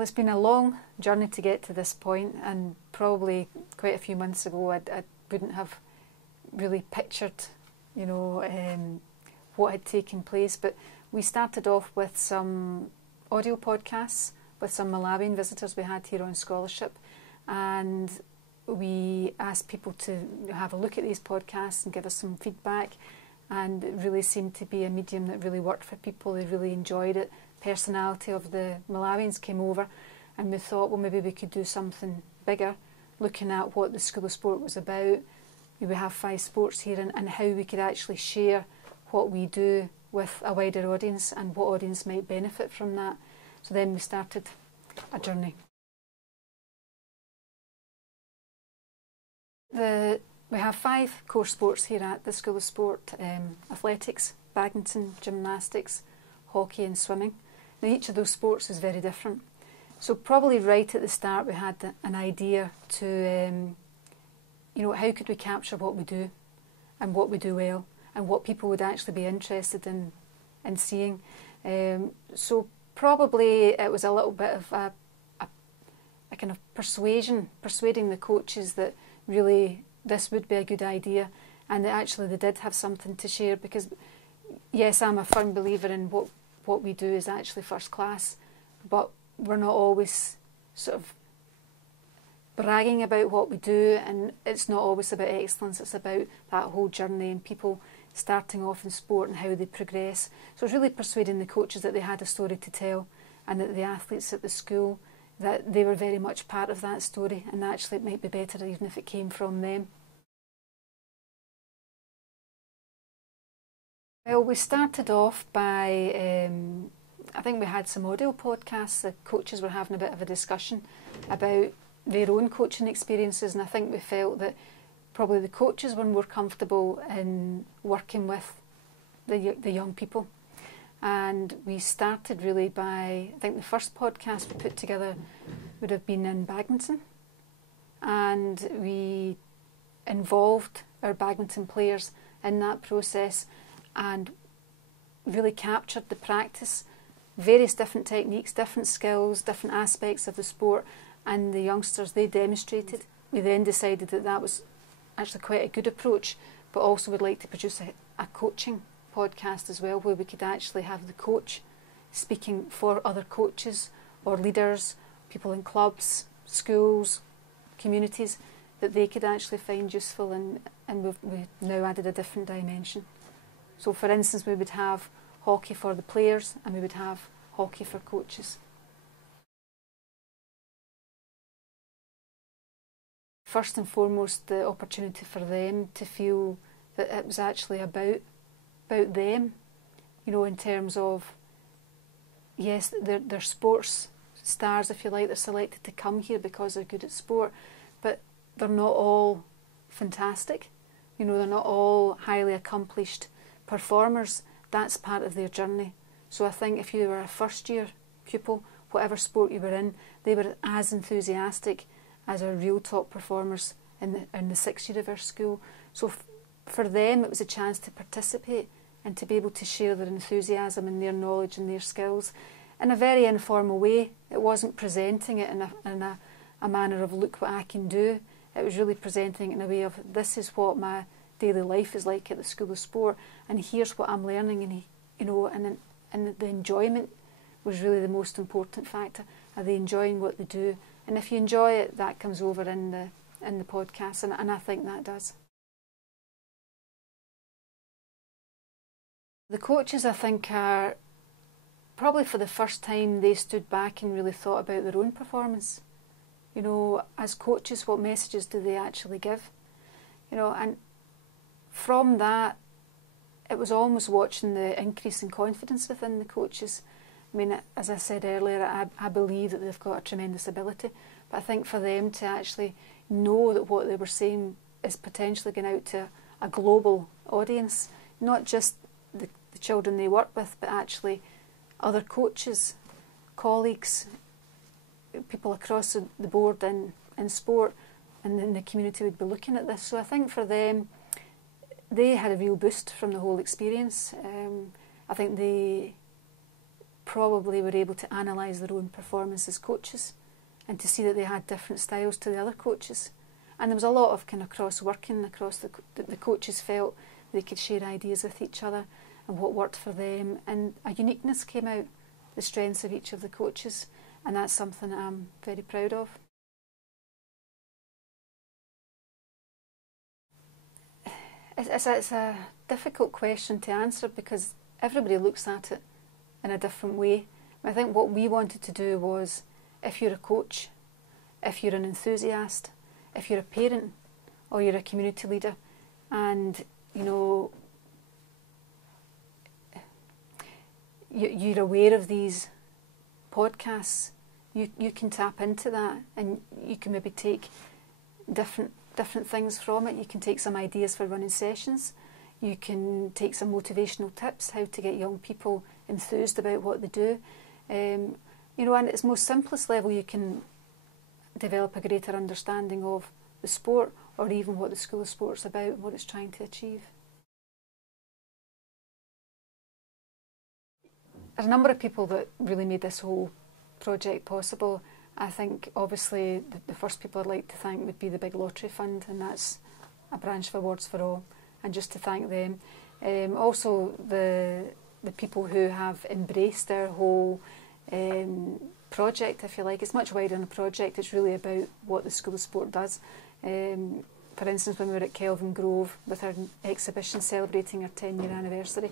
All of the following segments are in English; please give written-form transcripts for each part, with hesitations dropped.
Well, it's been a long journey to get to this point, and probably quite a few months ago I wouldn't have really pictured, what had taken place. But we started off with some audio podcasts with some Malawian visitors we had here on scholarship, and we asked people to have a look at these podcasts and give us some feedback, and it really seemed to be a medium that really worked for people. They really enjoyed it. Personality of the Malawians came over, and we thought, well, maybe we could do something bigger, looking at what the School of Sport was about. We have 5 sports here, and how we could actually share what we do with a wider audience and what audience might benefit from that. So then we started a journey. We have 5 core sports here at the School of Sport: athletics, badminton, gymnastics, hockey and swimming. Now, each of those sports is very different. So probably right at the start we had an idea to, how could we capture what we do and what we do well and what people would actually be interested in seeing. So probably it was a little bit of a kind of persuading the coaches that really this would be a good idea, and that actually they did have something to share, because yes, I'm a firm believer in what we do is actually first class, but we're not always sort of bragging about what we do, and it's not always about excellence. It's about that whole journey and people starting off in sport and how they progress. So it's really persuading the coaches that they had a story to tell, and that the athletes at the school, that they were very much part of that story, and actually it might be better even if it came from them. Well, we started off by, I think we had some audio podcasts. The coaches were having a bit of a discussion about their own coaching experiences, and I think we felt that probably the coaches were more comfortable in working with the young people. And we started really by, I think the first podcast we put together would have been in badminton, and we involved our badminton players in that process and really captured the practice, various different techniques, different skills, different aspects of the sport, and the youngsters, they demonstrated. We then decided that that was actually quite a good approach, but also would like to produce a coaching podcast as well, where we could actually have the coach speaking for other coaches or leaders, people in clubs, schools, communities, that they could actually find useful, and we've now added a different dimension. So for instance, we would have hockey for the players, and we would have hockey for coaches. First and foremost, the opportunity for them to feel that it was actually about them, in terms of, yes, they're sports stars, if you like. They're selected to come here because they're good at sport, but they're not all fantastic. They're not all highly accomplished performers. That's part of their journey. So I think if you were a first year pupil, whatever sport you were in, they were as enthusiastic as our real top performers in the 6th year of our school. So for them it was a chance to participate and to be able to share their enthusiasm and their knowledge and their skills in a very informal way. It wasn't presenting it in a manner of, look what I can do. It was really presenting it in a way of, this is what my daily life is like at the School of Sport, and here's what I'm learning, and the enjoyment was really the most important factor. Are they enjoying what they do? And if you enjoy it, that comes over in the podcast, and I think that does. The coaches, I think, are probably for the first time they stood back and really thought about their own performance. As coaches, what messages do they actually give? And from that, it was almost watching the increase in confidence within the coaches. I mean, as I said earlier, I believe that they've got a tremendous ability, but I think for them to actually know that what they were saying is potentially going out to a global audience, not just the children they work with, but actually other coaches, colleagues, people across the board in sport, and then the community would be looking at this. So I think for them, they had a real boost from the whole experience. I think they probably were able to analyse their own performance as coaches and to see that they had different styles to the other coaches. And there was a lot of kind of cross-working across the coaches felt they could share ideas with each other and what worked for them, and a uniqueness came out, the strengths of each of the coaches, and that's something I'm very proud of. It's a difficult question to answer because everybody looks at it in a different way. I think what we wanted to do was, if you're a coach, if you're an enthusiast, if you're a parent or you're a community leader, and you're aware of these podcasts, you can tap into that and you can maybe take different things from it. You can take some ideas for running sessions. You can take some motivational tips, how to get young people enthused about what they do. And at its most simplest level, you can develop a greater understanding of the sport, or even what the School of Sport's about and what it's trying to achieve. There's a number of people that really made this whole project possible. I think obviously the first people I'd like to thank would be the Big Lottery Fund, and that's a branch for Awards for All, and just to thank them. Also the people who have embraced our whole project, if you like. It's much wider than a project. It's really about what the School of Sport does. For instance, when we were at Kelvin Grove with our exhibition celebrating our 10-year anniversary,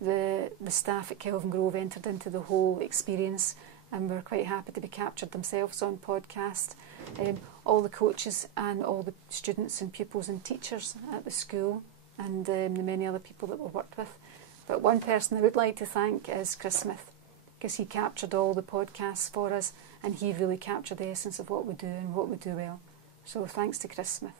the staff at Kelvin Grove entered into the whole experience and were quite happy to be captured themselves on podcast. All the coaches and all the students and pupils and teachers at the school, and the many other people that we worked with. But one person I would like to thank is Chris Smith, because he captured all the podcasts for us and he really captured the essence of what we do and what we do well. So thanks to Chris Smith.